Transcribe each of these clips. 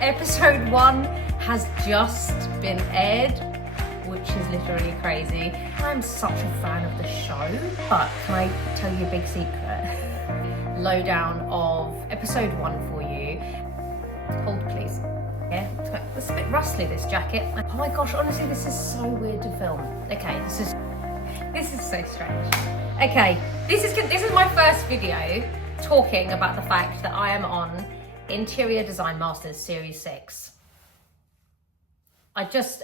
Episode 1 has just been aired, which is literally crazy. I'm such a fan of the show, but can I tell you a big secret? Lowdown of episode 1 for you. Hold please. Yeah, it's a bit rustly, this jacket. Oh my gosh, honestly, this is so weird to film. Okay, this is so strange. Okay, this is my first video talking about the fact that I am on Interior Design Masters Series 6. It's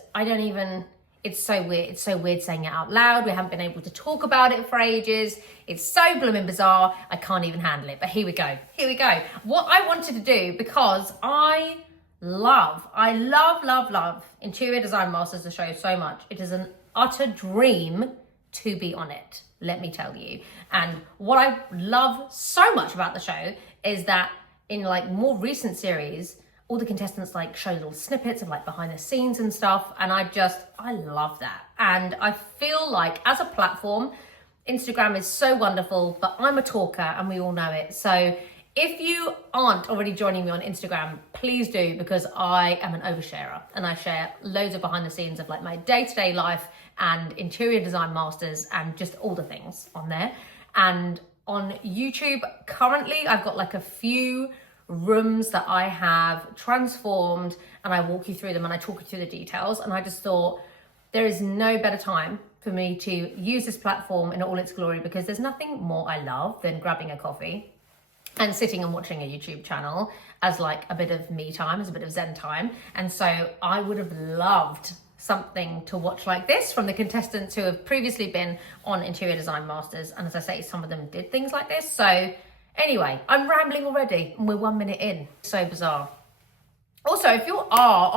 so weird. It's so weird saying it out loud. We haven't been able to talk about it for ages. It's so blooming bizarre. I can't even handle it, but here we go. What I wanted to do, because I love Interior Design Masters, the show, so much. It is an utter dream to be on it, let me tell you. And what I love so much about the show is that in like more recent series, all the contestants like show little snippets of like behind the scenes and stuff. And I love that. And I feel like as a platform, Instagram is so wonderful, but I'm a talker and we all know it. So if you aren't already joining me on Instagram, please do, because I am an oversharer and I share loads of behind the scenes of like my day-to-day life and Interior Design Masters and just all the things on there. And on YouTube, currently, I've got like a few rooms that I have transformed and I walk you through them and I talk you through the details. And I just thought there is no better time for me to use this platform in all its glory, because there's nothing more I love than grabbing a coffee and sitting and watching a YouTube channel as like a bit of me time, as a bit of zen time. And so I would have loved something to watch like this from the contestants who have previously been on Interior Design Masters. And as I say, some of them did things like this. So anyway, I'm rambling already and we're 1 minute in. So bizarre. Also, if you are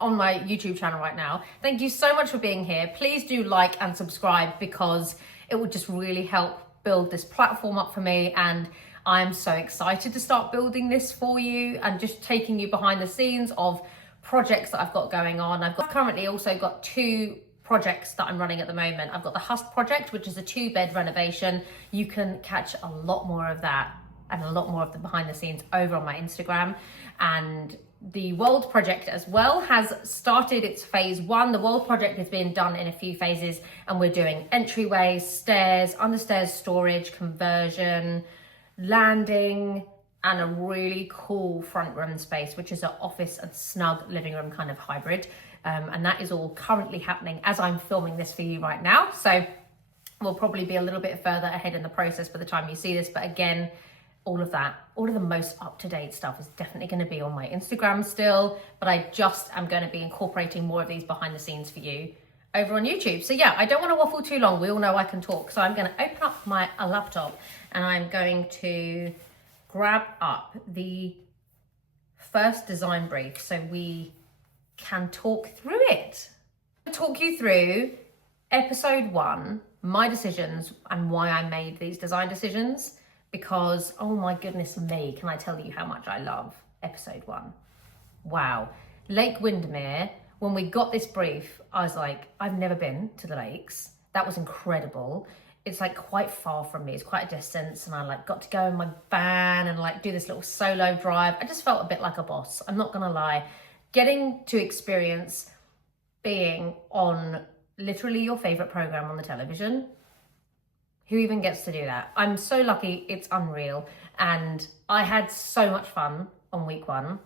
on my YouTube channel right now, thank you so much for being here. Please do like and subscribe, because it would just really help build this platform up for me. And I'm so excited to start building this for you and just taking you behind the scenes of projects that I've got going on. I've currently also got 2 projects that I'm running at the moment. I've got the Hust project, which is a 2-bed renovation. You can catch a lot more of that and a lot more of the behind the scenes over on my Instagram. And the World project as well has started its phase 1. The World project has been done in a few phases, and we're doing entryways, stairs, understairs storage, conversion, landing, and a really cool front room space, which is an office and snug living room kind of hybrid. And that is all currently happening as I'm filming this for you right now. So we'll probably be a little bit further ahead in the process by the time you see this. But again, all of the most up-to-date stuff is definitely going to be on my Instagram still. But I just am going to be incorporating more of these behind the scenes for you over on YouTube. So yeah, I don't want to waffle too long. We all know I can talk. So I'm going to open up my laptop and I'm going to grab up the first design brief so we can talk through it. I'll talk you through episode 1, my decisions and why I made these design decisions, because oh my goodness me, can I tell you how much I love episode 1. Wow. Lake Windermere, when we got this brief, I was like, I've never been to the lakes. That was incredible. It's like quite far from me. It's quite a distance. And I like got to go in my van and like do this little solo drive. I just felt a bit like a boss. I'm not gonna lie. Getting to experience being on literally your favorite program on the television. Who even gets to do that? I'm so lucky, it's unreal. And I had so much fun on week 1.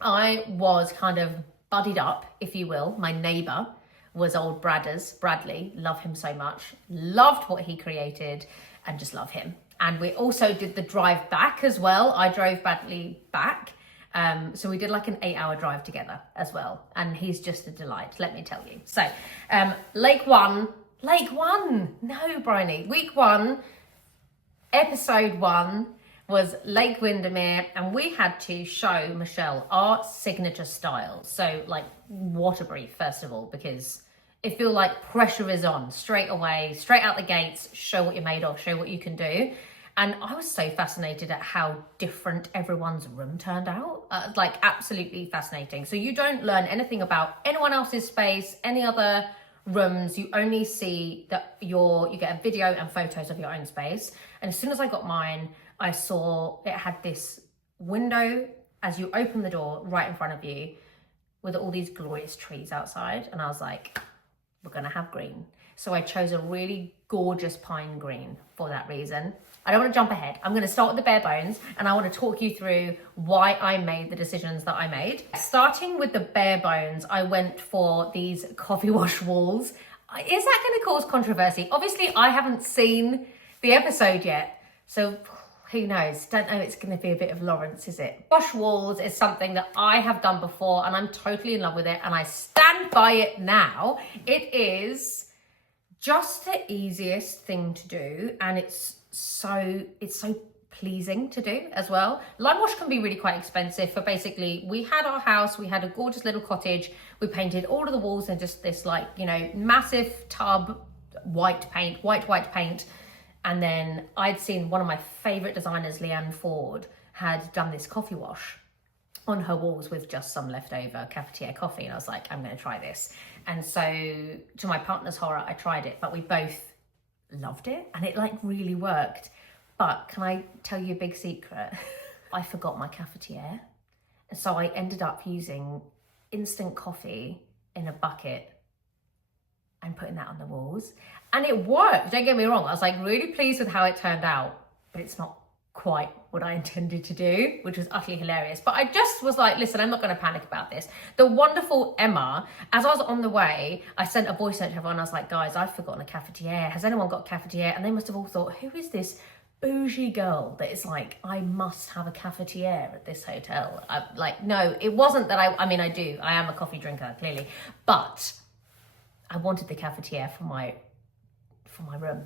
I was kind of buddied up, if you will. My neighbor was old Bradley, love him so much, loved what he created and just love him. And we also did the drive back as well. I drove Bradley back. So we did like an 8-hour drive together as well. And he's just a delight, let me tell you. So Lake one, no Bryony, week 1, episode 1 was Lake Windermere, and we had to show Michelle our signature style. So like water brief, first of all, because I feel like pressure is on straight away, straight out the gates, show what you're made of, show what you can do. And I was so fascinated at how different everyone's room turned out, like absolutely fascinating. So you don't learn anything about anyone else's space, any other rooms. You only see that you get a video and photos of your own space. And as soon as I got mine, I saw it had this window as you open the door right in front of you with all these glorious trees outside. And I was like, we're gonna have green. So I chose a really gorgeous pine green for that reason. I don't want to jump ahead. I'm going to start with the bare bones and I want to talk you through why I made the decisions that I made. Starting with the bare bones, I went for these coffee wash walls. Is that going to cause controversy? Obviously, I haven't seen the episode yet, so who knows? Don't know, it's going to be a bit of Lawrence, is it? Wash walls is something that I have done before and I'm totally in love with it and I stand by it now. It is just the easiest thing to do and it's so pleasing to do as well. Lime wash can be really quite expensive, but basically we had our house, we had a gorgeous little cottage, we painted all of the walls in just this like, you know, massive tub, white paint, and then I'd seen one of my favorite designers, Leanne Ford, had done this coffee wash on her walls with just some leftover cafetiere coffee, and I was like, I'm gonna try this. And so to my partner's horror, I tried it, but we both loved it and it like really worked. But can I tell you a big secret? I forgot my cafetiere. And so I ended up using instant coffee in a bucket and putting that on the walls. And it worked, don't get me wrong. I was like really pleased with how it turned out, but it's not quite what I intended to do, which was utterly hilarious. But I just was like, listen, I'm not going to panic about this. The wonderful Emma, as I was on the way, I sent a voice note to everyone. I was like, guys, I've forgotten a cafetiere. Has anyone got a cafetiere? And they must have all thought, who is this bougie girl that is like, I must have a cafetiere at this hotel? Like, no, it wasn't that I mean, I do. I am a coffee drinker, clearly. But I wanted the cafetiere for my room.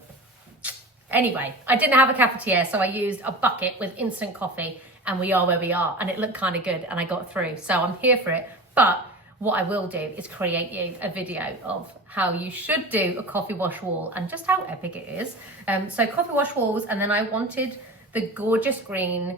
Anyway, I didn't have a cafetiere, so I used a bucket with instant coffee and we are where we are. And it looked kind of good and I got through. So I'm here for it. But what I will do is create you a video of how you should do a coffee wash wall and just how epic it is. So coffee wash walls, and then I wanted the gorgeous green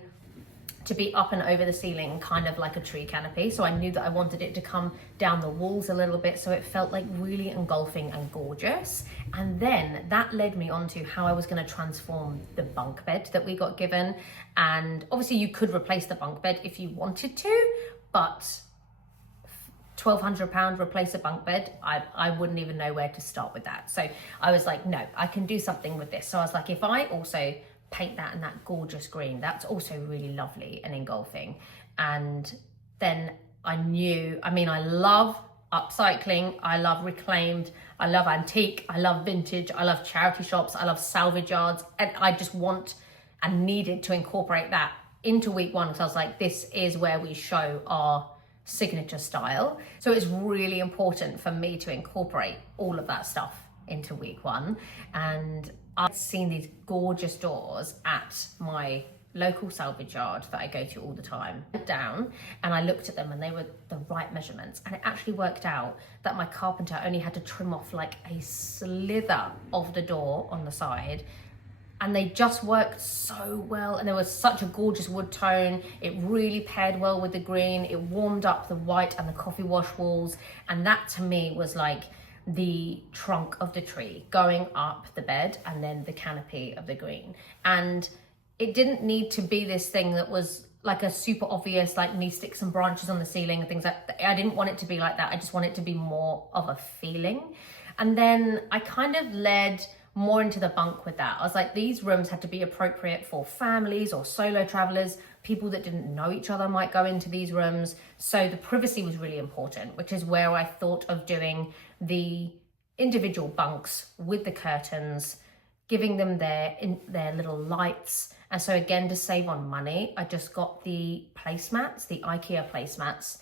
to be up and over the ceiling, kind of like a tree canopy. So I knew that I wanted it to come down the walls a little bit, so it felt like really engulfing and gorgeous. And then that led me on to how I was going to transform the bunk bed that we got given. And obviously you could replace the bunk bed if you wanted to, but £1,200 replace a bunk bed, I wouldn't even know where to start with that. So I was like, no, I can do something with this. So I was like, if I also paint that in that gorgeous green, that's also really lovely and engulfing. And then I knew, I mean, I love upcycling, I love reclaimed, I love antique, I love vintage, I love charity shops, I love salvage yards, and I just want and needed to incorporate that into week one, because I was like, this is where we show our signature style. So it's really important for me to incorporate all of that stuff into week one. And I've seen these gorgeous doors at my local salvage yard that I go to all the time. I went down and I looked at them and they were the right measurements, and it actually worked out that my carpenter only had to trim off like a slither of the door on the side, and they just worked so well. And there was such a gorgeous wood tone. It really paired well with the green. It warmed up the white and the coffee wash walls, and that to me was like the trunk of the tree going up the bed and then the canopy of the green. And it didn't need to be this thing that was like a super obvious, like me stick some branches on the ceiling and things like that. I didn't want it to be like that. I just want it to be more of a feeling. And then I kind of led more into the bunk with that. I was like, these rooms had to be appropriate for families or solo travelers. People that didn't know each other might go into these rooms. So the privacy was really important, which is where I thought of doing the individual bunks with the curtains, giving them their little lights. And so again, to save on money, I just got the placemats, the IKEA placemats,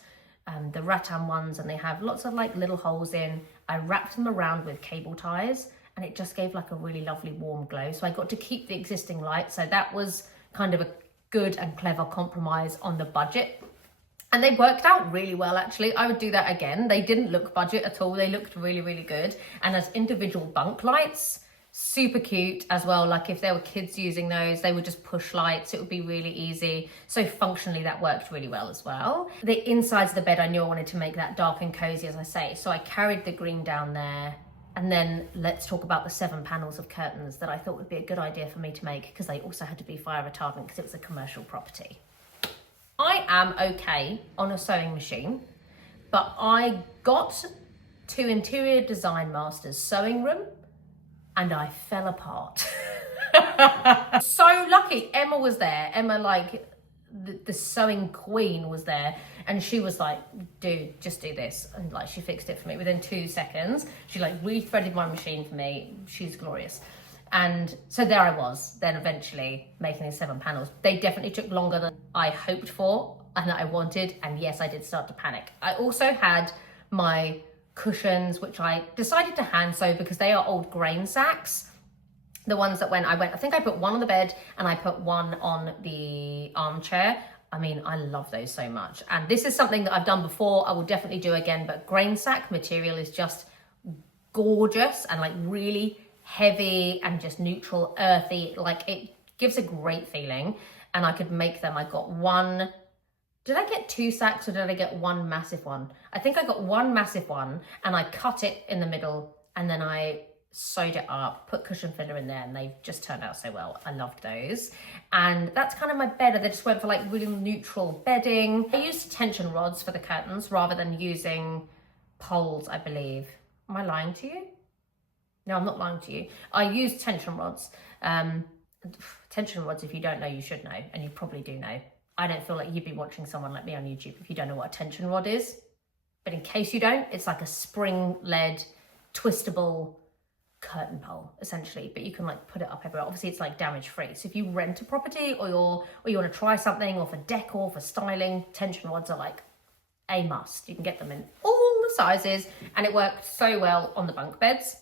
the rattan ones, and they have lots of like little holes in. I wrapped them around with cable ties, and it just gave like a really lovely warm glow. So I got to keep the existing light. So that was kind of a good and clever compromise on the budget. And they worked out really well, actually. I would do that again. They didn't look budget at all. They looked really, really good. And as individual bunk lights, super cute as well. Like if there were kids using those, they would just push lights. It would be really easy. So functionally, that worked really well as well. The insides of the bed, I knew I wanted to make that dark and cozy, as I say. So I carried the green down there. And then let's talk about the 7 panels of curtains that I thought would be a good idea for me to make, because they also had to be fire retardant because it was a commercial property. I am okay on a sewing machine, but I got to Interior Design Master's sewing room and I fell apart. So lucky Emma was there. Emma, like the sewing queen, was there, and she was like, dude, just do this, and like she fixed it for me within 2 seconds. She like rethreaded my machine for me. She's glorious. And so there I was then eventually making these 7 panels. They definitely took longer than I hoped for and that I wanted, and yes, I did start to panic. I also had my cushions, which I decided to hand sew because they are old grain sacks. The ones that I think I put one on the bed and I put one on the armchair. I mean, I love those so much. And this is something that I've done before. I will definitely do again, but grain sack material is just gorgeous and like really heavy and just neutral, earthy. Like it gives a great feeling, and I could make them. I got one. Did I get 2 sacks or did I get one massive one? I think I got one massive one, and I cut it in the middle and then I sewed it up, put cushion filler in there, and they just turned out so well. I loved those. And that's kind of my bed. I just went for like really neutral bedding. I used tension rods for the curtains rather than using poles, I believe. Am I lying to you? No, I'm not lying to you. I used tension rods. Tension rods, if you don't know, you should know, and you probably do know. I don't feel like you'd be watching someone like me on YouTube if you don't know what a tension rod is. But in case you don't, it's like a spring-led, twistable curtain pole, essentially. But you can like put it up everywhere. Obviously, it's like damage-free. So if you rent a property or you want to try something, or for decor, for styling, tension rods are like a must. You can get them in all the sizes, and it worked so well on the bunk beds.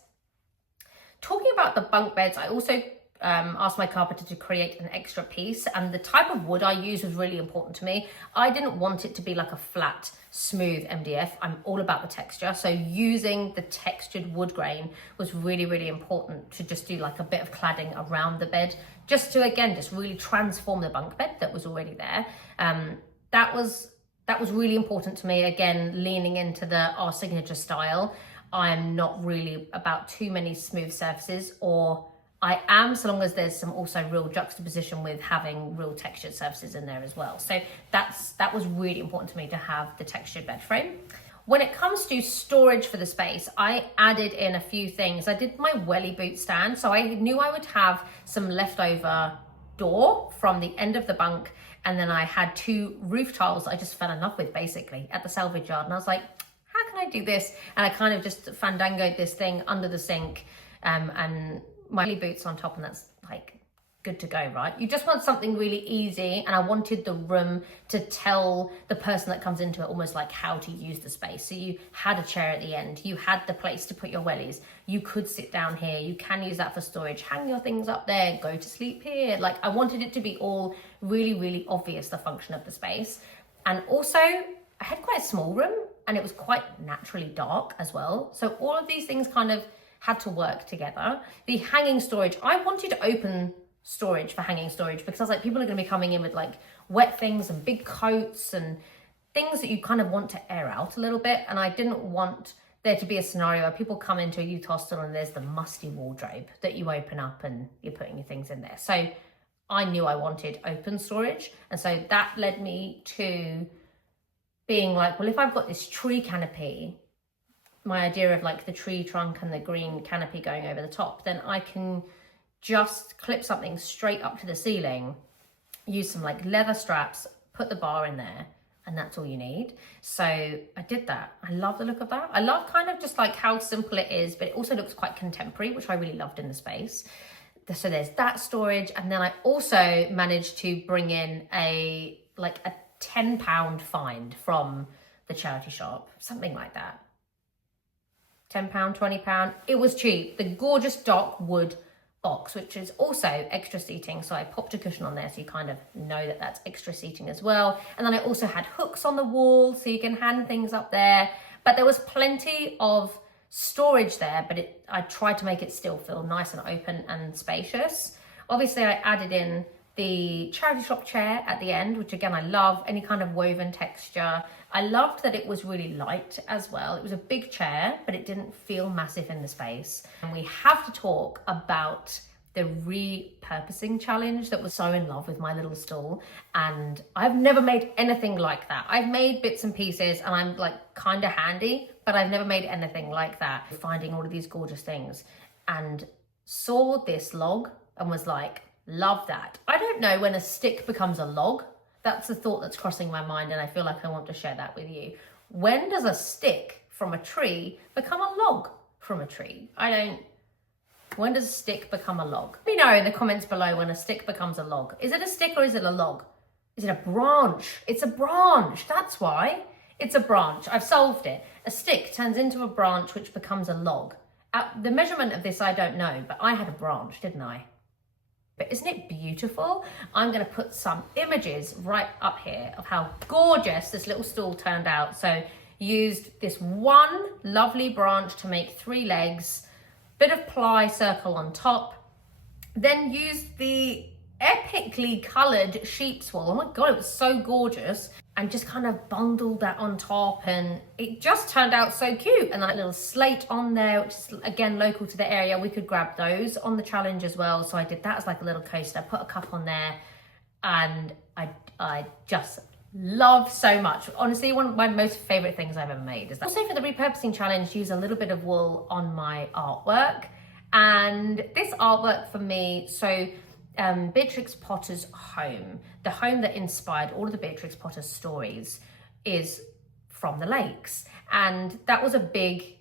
Talking about the bunk beds, I also asked my carpenter to create an extra piece, and the type of wood I used was really important to me. I didn't want it to be like a flat, smooth MDF. I'm all about the texture, so using the textured wood grain was really, really important to just do like a bit of cladding around the bed, just to again just really transform the bunk bed that was already there. That was really important to me. Again, leaning into our signature style. I am not really about too many smooth surfaces, or I am, so long as there's some also real juxtaposition with having real textured surfaces in there as well. So that was really important to me, to have the textured bed frame. When it comes to storage for the space, I added in a few things. I did my welly boot stand, so I knew I would have some leftover door from the end of the bunk, and then I had 2 roof tiles that I just fell in love with basically at the salvage yard, and I was like, how can I do this? And I kind of just fandangoed this thing under the sink, and my boots on top, and that's like good to go, right? You just want something really easy, and I wanted the room to tell the person that comes into it almost like how to use the space. So you had a chair at the end, you had the place to put your wellies, you could sit down here, you can use that for storage, hang your things up there, go to sleep here. Like I wanted it to be all really, really obvious, the function of the space. And also I had quite a small room, and it was quite naturally dark as well. So all of these things kind of had to work together. The hanging storage, I wanted open storage for hanging storage because I was like, people are going to be coming in with like wet things and big coats and things that you kind of want to air out a little bit. And I didn't want there to be a scenario where people come into a youth hostel and there's the musty wardrobe that you open up and you're putting your things in there. So I knew I wanted open storage. And so that led me to being like, well, if I've got this tree canopy, my idea of like the tree trunk and the green canopy going over the top, then I can just clip something straight up to the ceiling, use some like leather straps, put the bar in there, and that's all you need. So I did that. I love the look of that. I love kind of just like how simple it is, but it also looks quite contemporary, which I really loved in the space. So there's that storage. And then I also managed to bring in a £10 find from the charity shop, something like that. £10, £20. It was cheap. The gorgeous dock wood box, which is also extra seating. So I popped a cushion on there so you kind of know that that's extra seating as well. And then I also had hooks on the wall so you can hand things up there. But there was plenty of storage there, but I tried to make it still feel nice and open and spacious. Obviously, I added in the charity shop chair at the end, which again, I love any kind of woven texture. I loved that it was really light as well. It was a big chair, but it didn't feel massive in the space. And we have to talk about the repurposing challenge that was so in love with my little stall, and I've never made anything like that. I've made bits and pieces and I'm like kind of handy, but I've never made anything like that. Finding all of these gorgeous things, and saw this log and was like, love that. I don't know when a stick becomes a log. That's the thought that's crossing my mind, and I feel like I want to share that with you. When does a stick from a tree become a log from a tree? When does a stick become a log? Let me know in the comments below when a stick becomes a log. Is it a stick or is it a log? Is it a branch? It's a branch, that's why. It's a branch, I've solved it. A stick turns into a branch which becomes a log. The measurement of this I don't know, but I had a branch, didn't I? But isn't it beautiful? I'm gonna put some images right up here of how gorgeous this little stool turned out. So used this one lovely branch to make 3 legs, bit of ply circle on top, then used the epically coloured sheep's wool. Oh my God, it was so gorgeous. And just kind of bundled that on top, and it just turned out so cute. And that little slate on there, which is again local to the area, we could grab those on the challenge as well. So I did that as like a little coaster, put a cup on there, and I just love so much. Honestly, one of my most favorite things I've ever made is that. Also for the repurposing challenge, use a little bit of wool on my artwork. And this artwork for me, so Beatrix Potter's home, the home that inspired all of the Beatrix Potter stories, is from the lakes. And that was a big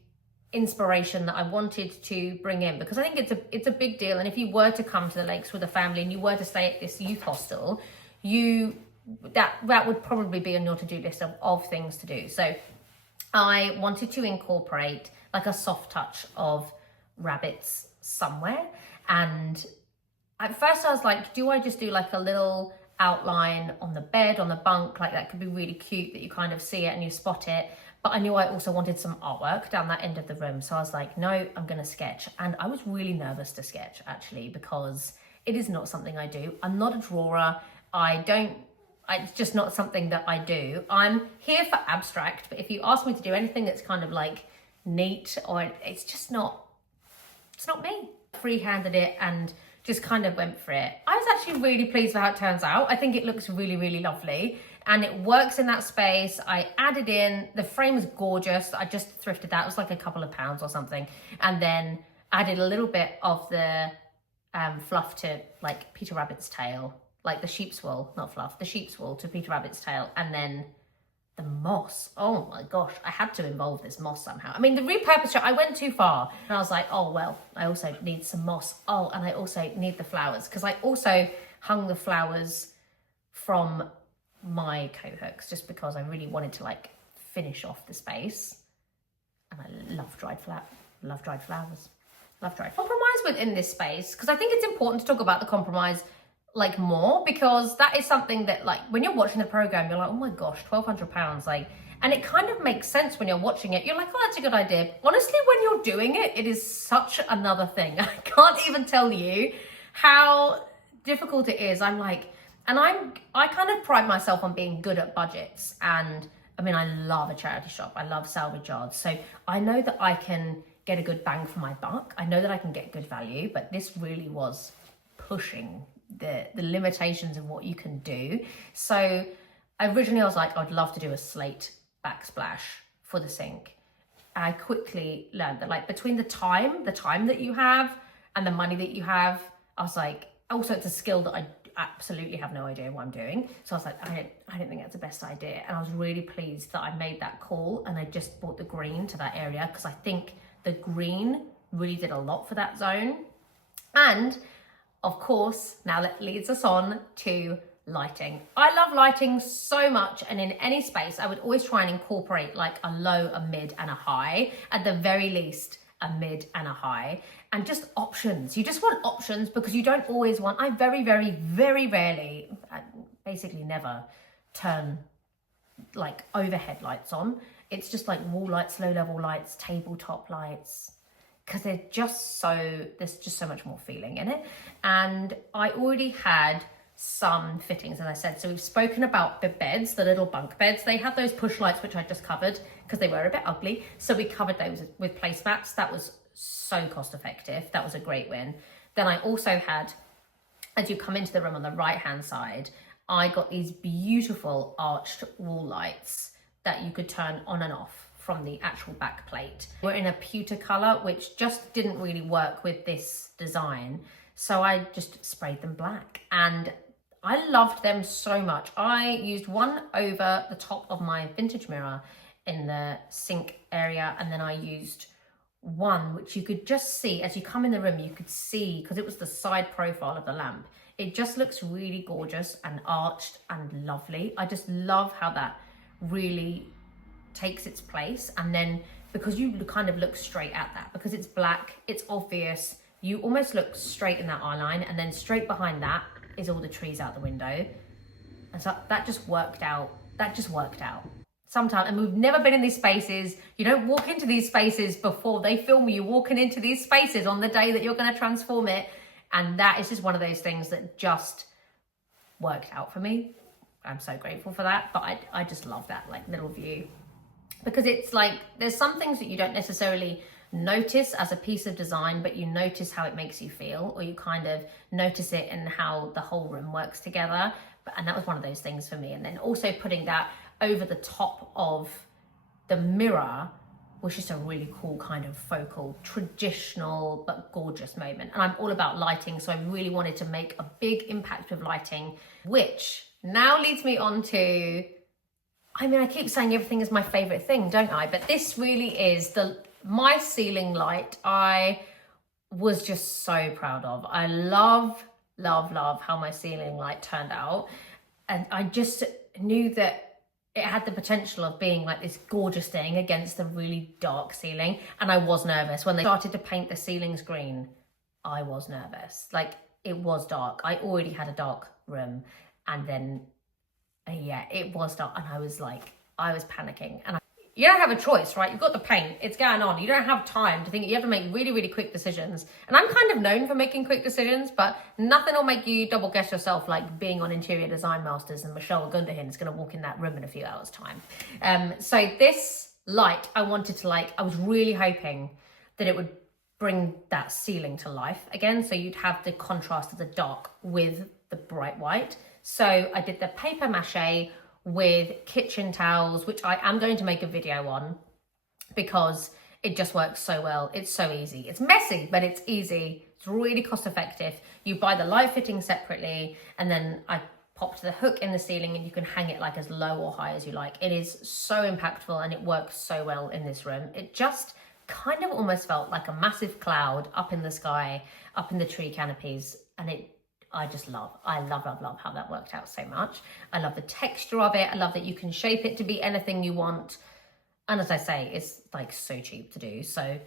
inspiration that I wanted to bring in, because I think it's a big deal. And if you were to come to the lakes with a family and you were to stay at this youth hostel, that would probably be on your to-do list of things to do. So I wanted to incorporate like a soft touch of rabbits somewhere. And at first I was like, do I just do like a little outline on the bed, on the bunk? Like that could be really cute that you kind of see it and you spot it. But I knew I also wanted some artwork down that end of the room. So I was like, no, I'm gonna sketch. And I was really nervous to sketch actually, because it is not something I do. I'm not a drawer. It's just not something that I do. I'm here for abstract, but if you ask me to do anything that's kind of like neat, or it's not me. Freehanded it and just kind of went for it. I was actually really pleased with how it turns out. I think it looks really, really lovely, and it works in that space. I added in, the frame is gorgeous. I just thrifted that. It was like a couple of pounds or something. And then added a little bit of the fluff to like Peter Rabbit's tail, like the sheep's wool, not fluff, the sheep's wool to Peter Rabbit's tail. And then the moss. Oh my gosh, I had to involve this moss somehow. I mean, the repurpose shot, I went too far. And I was like, oh, well, I also need some moss. Oh, and I also need the flowers, because I also hung the flowers from my coat hooks just because I really wanted to like finish off the space. And I love dried flowers. Love dried flowers. Compromise within this space, because I think it's important to talk about the compromise like more, because that is something that like when you're watching the program, you're like, oh my gosh, £1,200, like, and it kind of makes sense when you're watching it. You're like, oh, that's a good idea. Honestly, when you're doing it, it is such another thing. I can't even tell you how difficult it is. I'm like, and I kind of pride myself on being good at budgets. And I mean, I love a charity shop. I love salvage yards. So I know that I can get a good bang for my buck. I know that I can get good value, but this really was pushing the limitations of what you can do. So originally I was like, I'd love to do a slate backsplash for the sink. I quickly learned that like between the time that you have and the money that you have, I was like, also it's a skill that I absolutely have no idea what I'm doing. So I was like, I don't think that's the best idea. And I was really pleased that I made that call, and I just brought the green to that area, because I think the green really did a lot for that zone. And of course, now that leads us on to lighting. I love lighting so much, and in any space, I would always try and incorporate like a low, a mid, and a high. At the very least, a mid and a high, and just options. You just want options, because you don't always want, I very, very, very rarely, basically never turn like overhead lights on. It's just like wall lights, low level lights, tabletop lights, because there's just so much more feeling in it. And I already had some fittings, as I said. So we've spoken about the beds, the little bunk beds. They had those push lights, which I just covered because they were a bit ugly. So we covered those with placemats. That was so cost effective. That was a great win. Then I also had, as you come into the room on the right hand side, I got these beautiful arched wall lights that you could turn on and off from the actual back plate. We're in a pewter colour, which just didn't really work with this design. So I just sprayed them black and I loved them so much. I used one over the top of my vintage mirror in the sink area, and then I used one which you could just see as you come in the room, you could see, because it was the side profile of the lamp. It just looks really gorgeous and arched and lovely. I just love how that really takes its place. And then because you kind of look straight at that, because it's black, it's obvious, you almost look straight in that eye line, and then straight behind that is all the trees out the window. And so that just worked out. Sometimes, and we've never been in these spaces. You don't walk into these spaces before they film you walking into these spaces on the day that you're going to transform it. And that is just one of those things that just worked out for me. I'm so grateful for that. But I just love that like little view, because it's like, there's some things that you don't necessarily notice as a piece of design, but you notice how it makes you feel, or you kind of notice it in how the whole room works together. And that was one of those things for me. And then also putting that over the top of the mirror was just a really cool kind of focal, traditional but gorgeous moment. And I'm all about lighting, so I really wanted to make a big impact with lighting, which now leads me on to, I mean, I keep saying everything is my favorite thing, don't I? But this really is my ceiling light. I was just so proud of. I love how my ceiling light turned out. And I just knew that it had the potential of being like this gorgeous thing against the really dark ceiling. And I was nervous when they started to paint the ceilings green. I was nervous. Like, it was dark. I already had a dark room, and then yeah, it was dark, and I was panicking. And you don't have a choice, right? You've got the paint, it's going on. You don't have time to think. You have to make really, really quick decisions. And I'm kind of known for making quick decisions, but nothing will make you double guess yourself like being on Interior Design Masters and Michelle Ogundehin is going to walk in that room in a few hours' time. So this light, I was really hoping that it would bring that ceiling to life again. So you'd have the contrast of the dark with the bright white. So I did the paper mache with kitchen towels, which I am going to make a video on because it just works so well. It's so easy. It's messy, but it's easy. It's really cost effective. You buy the light fitting separately, and then I popped the hook in the ceiling, and you can hang it like as low or high as you like. It is so impactful, and it works so well in this room. It just kind of almost felt like a massive cloud up in the sky, up in the tree canopies, and I love how that worked out so much. I love the texture of it. I love that you can shape it to be anything you want. And as I say, it's like so cheap to do. So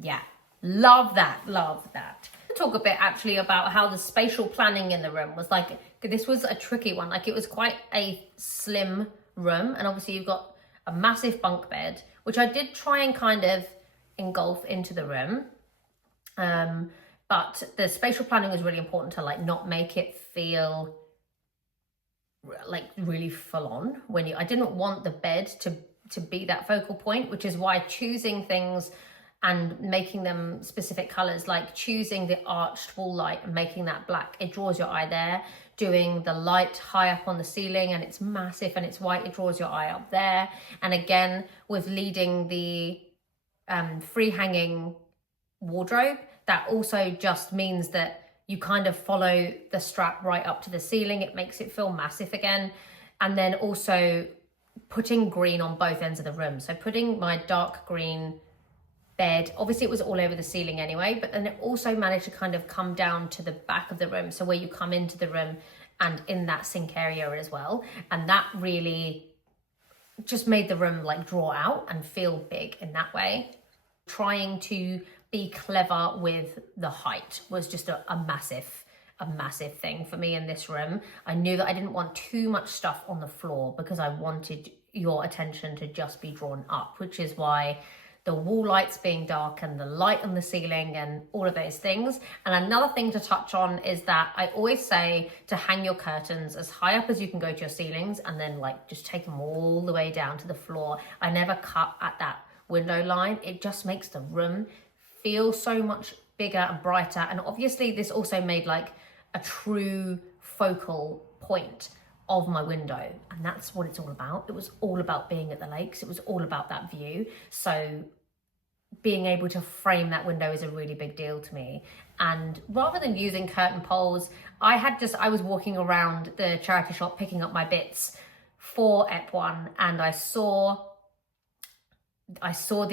yeah, love that. Talk a bit actually about how the spatial planning in the room was like. This was a tricky one. Like, it was quite a slim room, and obviously you've got a massive bunk bed, which I did try and kind of engulf into the room. But the spatial planning was really important to like not make it feel like really full on I didn't want the bed to be that focal point, which is why choosing things and making them specific colors, like choosing the arched wall light and making that black, it draws your eye there. Doing the light high up on the ceiling, and it's massive and it's white, it draws your eye up there. And again, with leading the free hanging wardrobe, that also just means that you kind of follow the strap right up to the ceiling. It makes it feel massive again. And then also putting green on both ends of the room. So putting my dark green bed, obviously it was all over the ceiling anyway, but then it also managed to kind of come down to the back of the room. So where you come into the room and in that sink area as well. And that really just made the room like draw out and feel big in that way. Trying to be clever with the height was just a massive thing for me in this room. I knew that I didn't want too much stuff on the floor because I wanted your attention to just be drawn up, which is why the wall lights being dark and the light on the ceiling and all of those things. And another thing to touch on is that I always say to hang your curtains as high up as you can go to your ceilings, and then like just take them all the way down to the floor. I never cut at that window line. It just makes the room feel so much bigger and brighter. And obviously this also made like a true focal point of my window, and that's what it's all about. It was all about being at the lakes. It was all about that view. So being able to frame that window is a really big deal to me. And rather than using curtain poles, I was walking around the charity shop picking up my bits for EP1, and I saw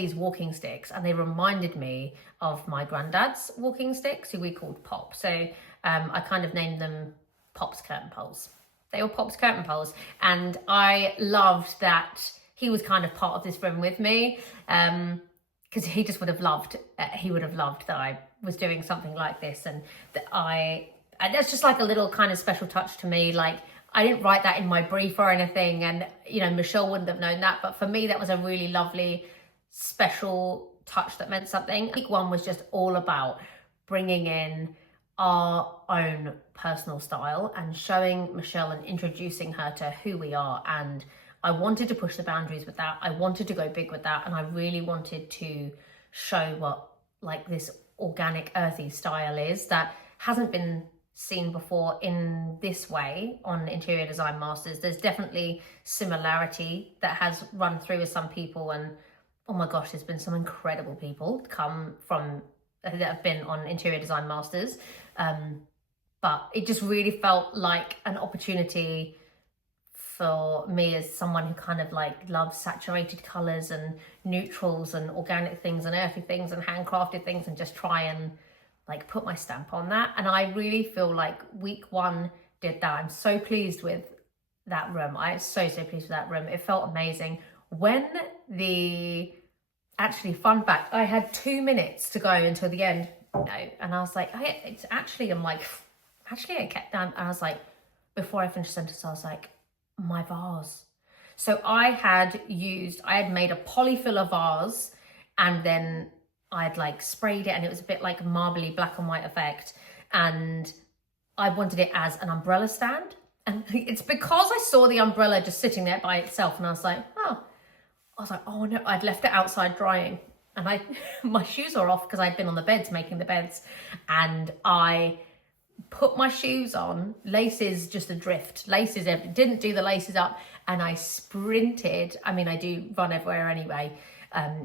these walking sticks, and they reminded me of my granddad's walking sticks, who we called Pop. So I kind of named them Pop's curtain poles. They were Pop's curtain poles, and I loved that he was kind of part of this room with me, because he just would have loved that I was doing something like this, and that's just like a little kind of special touch to me. Like, I didn't write that in my brief or anything, and you know, Michelle wouldn't have known that, but for me that was a really lovely special touch that meant something. Week 1 was just all about bringing in our own personal style and showing Michelle and introducing her to who we are. And I wanted to push the boundaries with that. I wanted to go big with that, and I really wanted to show what like this organic, earthy style is that hasn't been seen before in this way on Interior Design Masters. There's definitely similarity that has run through with some people, and oh my gosh, there's been some incredible people come from that have been on Interior Design Masters, but it just really felt like an opportunity for me as someone who kind of like loves saturated colors and neutrals and organic things and earthy things and handcrafted things, and just try and like put my stamp on that. And I really feel like week 1 did that. I'm so pleased with that room. I'm so pleased with that room. It felt amazing. Actually, fun fact, I had 2 minutes to go until the end, you know, and I was like, I kept down, and I was like, before I finished the sentence, I was like, my vase. So I had made a polyfiller vase, and then I'd like sprayed it, and it was a bit like a marbly black and white effect, and I wanted it as an umbrella stand. And it's because I saw the umbrella just sitting there by itself, and I was like, oh no, I'd left it outside drying, and my shoes are off because I'd been on the beds making the beds, and I put my shoes on, laces just adrift, didn't do the laces up, and I sprinted. I mean, I do run everywhere anyway,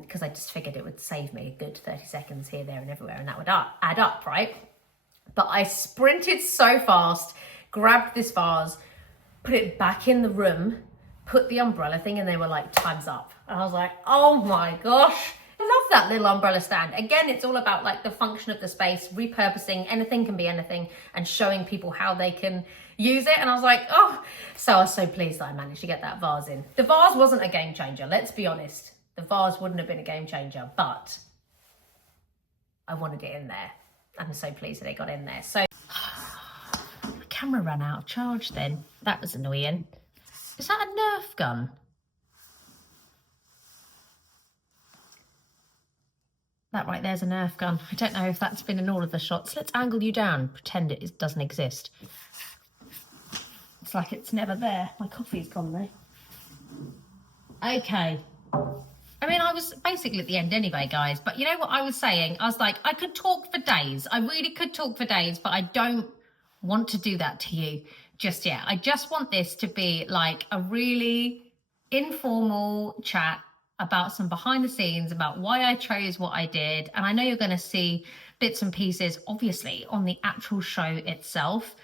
because I just figured it would save me a good 30 seconds here, there and everywhere, and that would add up, right? But I sprinted so fast, grabbed this vase, put it back in the room, put the umbrella thing, and they were like, time's up. And I was like, oh my gosh, I love that little umbrella stand. Again, it's all about like the function of the space, repurposing, anything can be anything, and showing people how they can use it. And I was like, oh, so I was so pleased that I managed to get that vase in. The vase wasn't a game changer, let's be honest. The vase wouldn't have been a game changer, but I wanted it in there. I'm so pleased that it got in there. So my camera ran out of charge then. That was annoying. Is that a Nerf gun? That right there's a Nerf gun. I don't know if that's been in all of the shots. Let's angle you down, pretend it doesn't exist. It's like it's never there. My coffee's gone though. Okay. I mean, I was basically at the end anyway, guys, but you know what I was saying? I was like, I could talk for days. I really could talk for days, but I don't want to do that to you just yet. I just want this to be like a really informal chat about some behind the scenes, about why I chose what I did. And I know you're going to see bits and pieces, obviously, on the actual show itself.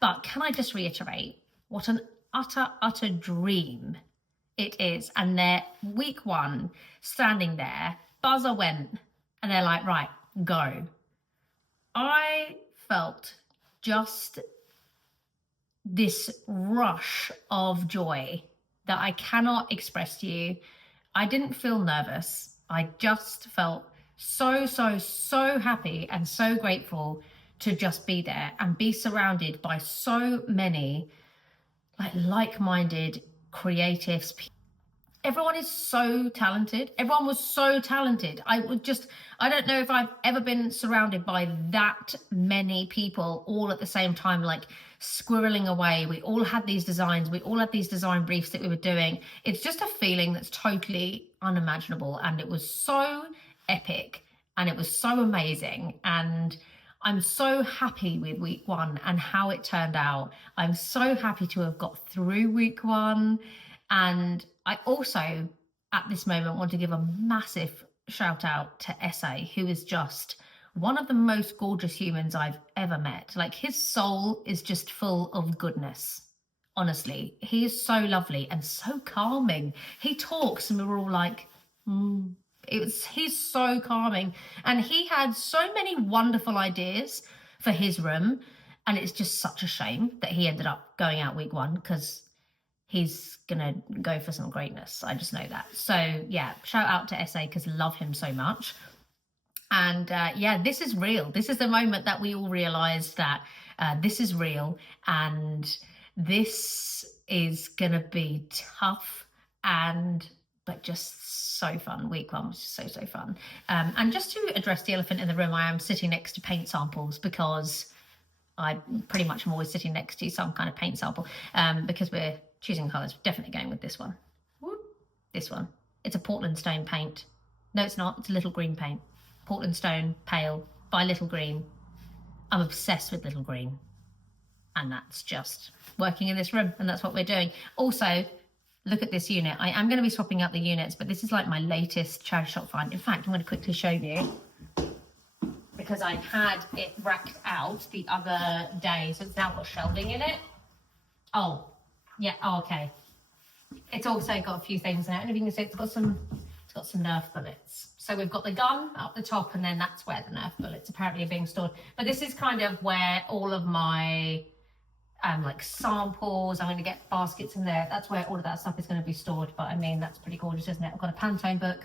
But can I just reiterate what an utter dream it is? And they're week 1, standing there, buzzer went, and they're like, right, go. I felt just this rush of joy that I cannot express to you. I didn't feel nervous. I just felt so happy and so grateful to just be there and be surrounded by so many like-minded creatives. Everyone is so talented. Everyone was so talented. I don't know if I've ever been surrounded by that many people all at the same time, like squirreling away. We all had these designs. We all had these design briefs that we were doing. It's just a feeling that's totally unimaginable. And it was so epic. and it was so amazing. And I'm so happy with week 1 and how it turned out. I'm so happy to have got through week 1. And I also, at this moment, want to give a massive shout out to Essay, who is just one of the most gorgeous humans I've ever met. Like, his soul is just full of goodness. Honestly, he is so lovely and so calming. He talks and we're all like, he's so calming, and he had so many wonderful ideas for his room, and it's just such a shame that he ended up going out week 1, because he's gonna go for some greatness. I just know that. So yeah, shout out to SA, because I love him so much. And yeah, this is real. This is the moment that we all realized that this is real, and this is gonna be tough, but just so fun. Week 1 was so fun. And just to address the elephant in the room, I am sitting next to paint samples, because I pretty much am always sitting next to some kind of paint sample, because we're choosing colours. We're definitely going with this one. This one. It's a Portland stone paint. No, it's not. It's a little green paint. Portland stone, pale, by Little Green. I'm obsessed with Little Green. And that's just working in this room, and that's what we're doing. Also, look at this unit. I am going to be swapping out the units, but this is like my latest charity shop find. In fact, I'm going to quickly show you, because I had it racked out the other day, so it's now got shelving in it. Oh, yeah. Oh, okay. It's also got a few things in it, and if you can see, it's got some Nerf bullets. So we've got the gun up the top, and then that's where the Nerf bullets apparently are being stored. But this is kind of where all of my like samples, I'm going to get baskets in there. That's where all of that stuff is going to be stored. But I mean, that's pretty gorgeous, isn't it? I've got a Pantone book,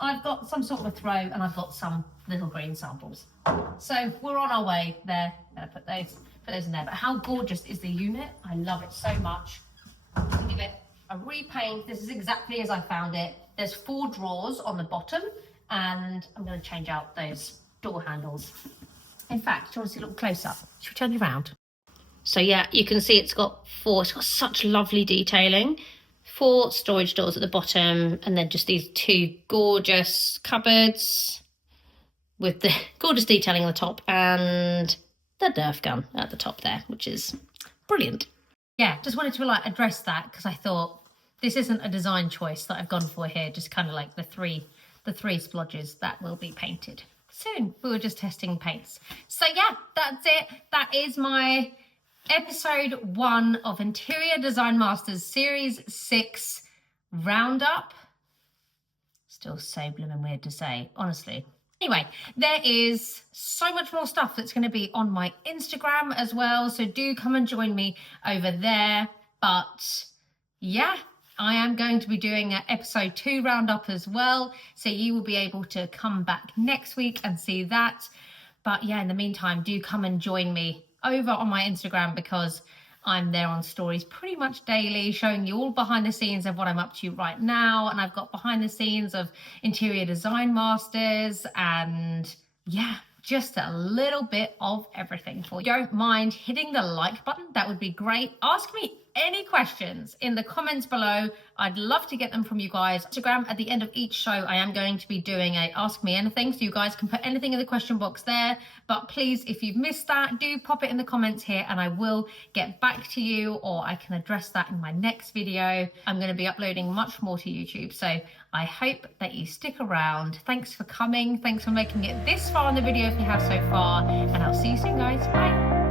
I've got some sort of a throw, and I've got some Little Green samples. So we're on our way there. I'm going to put those in there. But how gorgeous is the unit? I love it so much. To give it a repaint, this is exactly as I found it. There's 4 drawers on the bottom, and I'm going to change out those door handles. In fact, do you want to see a little close up? Should we turn you around? So yeah, you can see it's got such lovely detailing. 4 storage doors at the bottom, and then just these 2 gorgeous cupboards with the gorgeous detailing on the top, and the Nerf gun at the top there, which is brilliant. Yeah, just wanted to like address that, because I thought this isn't a design choice that I've gone for here, just kind of like the three splodges that will be painted soon. We were just testing paints. So yeah, that's it. That is my episode 1 of Interior Design Masters Series 6 Roundup. Still so blooming weird to say, honestly. Anyway, there is so much more stuff that's going to be on my Instagram as well, so do come and join me over there. But yeah, I am going to be doing an episode 2 roundup as well, so you will be able to come back next week and see that. But yeah, in the meantime, do come and join me over on my Instagram, because I'm there on stories pretty much daily, showing you all behind the scenes of what I'm up to right now. And I've got behind the scenes of Interior Design Masters, and yeah, just a little bit of everything for you. Don't mind hitting the like button. That would be great. Ask me any questions in the comments below. I'd love to get them from you guys. Instagram, at the end of each show, I am going to be doing a Ask Me Anything, so you guys can put anything in the question box there. But please, if you've missed that, do pop it in the comments here, and I will get back to you, or I can address that in my next video. I'm going to be uploading much more to YouTube, so I hope that you stick around. Thanks for coming. Thanks for making it this far in the video if you have so far, and I'll see you soon, guys. Bye.